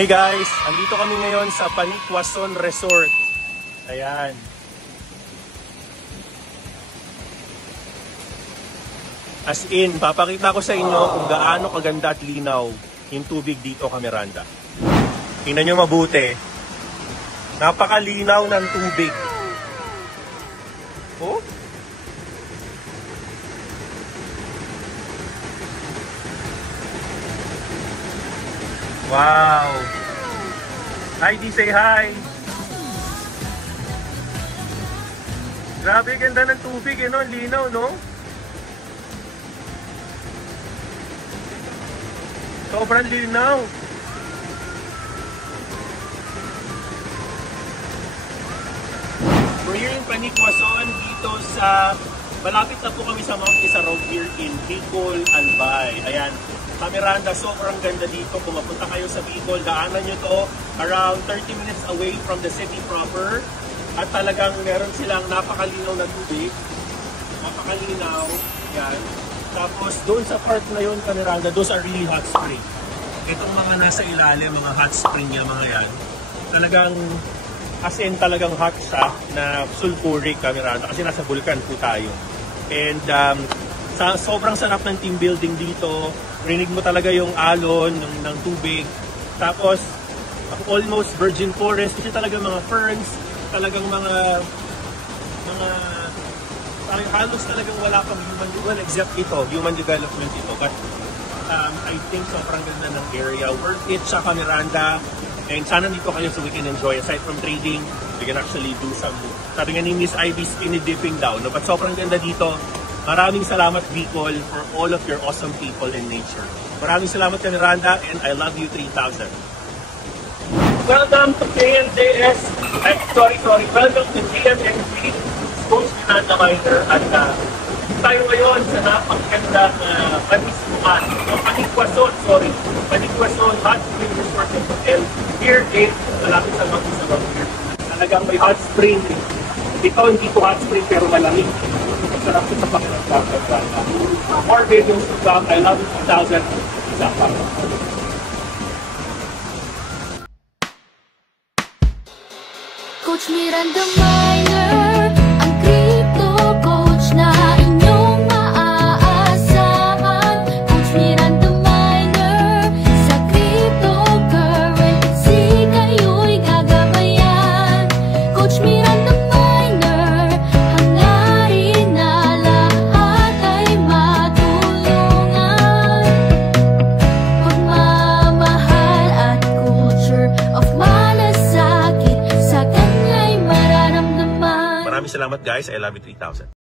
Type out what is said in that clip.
Hey guys, andito kami ngayon sa Panikwason Resort. Ayan. As in, papakita ko sa inyo kung gaano kaganda at linaw yung tubig dito, Camiranda. Tingnan nyo mabuti. Napakalinaw ng tubig. Oh? Wow! Heidi, say hi! Grabe, ganda ng tubig, no? Linaw, no? Sobrang linaw. We're here in Panikwason, dito sa... Malapit na po kami sa Mount Isarog here in Bicol, Albay. Ayan. Camiranda, sobrang ganda dito. Kung mapunta kayo sa Bicol, daanan nyo to around 30 minutes away from the city proper. At talagang meron silang napakalinaw na tubig. Napakalinaw. Yan. Tapos doon sa part na yun, Camiranda, those are really hot spring. Itong mga nasa ilalim, mga hot spring niya, mga yan. Talagang, as in talagang hot siya na sulfuric, Camiranda. Kasi nasa vulkan po tayo. And sobrang sarap ng team building dito. Rinig mo talaga yung alon ng tubig. Tapos, almost virgin forest. Kasi talaga mga ferns, talagang mga halos talagang wala pang human, well, except ito, human development ito. But I think sobrang ganda ng area. Worth it sa Camiranda. And sana dito kayo so we can enjoy. Aside from trading, we can actually do some, sabi nga ni Miss Ivy, skinny dipping daw. No? But sobrang ganda dito. Maraming salamat, Bicol, for all of your awesome people and nature. Maraming salamat, Camiranda, and I love you 3,000. Welcome to KNJS. Welcome to KNNC, Coach Miranda Miner. At tayo ngayon sa napakagandang Panikwason Hot Spring Resort and Hotel. Here in malapit sa Mount Isarog. Talagang may hot spring. Ito hindi ko hot spring pero malamig. Sarap sa pakiramdam. More videos to come. I love you 2,000. Coach Miranda Miner, ang crypto coach na inyong maaasahan. Coach Miranda Miner, sa cryptocurrency kayo'y gagabayan. Coach Miranda Miner, hangarin na lahat ay matulungan. Pagmamahal at culture of malasakit sa kanya'y mararamdaman. Maraming salamat, guys. I love you 3,000.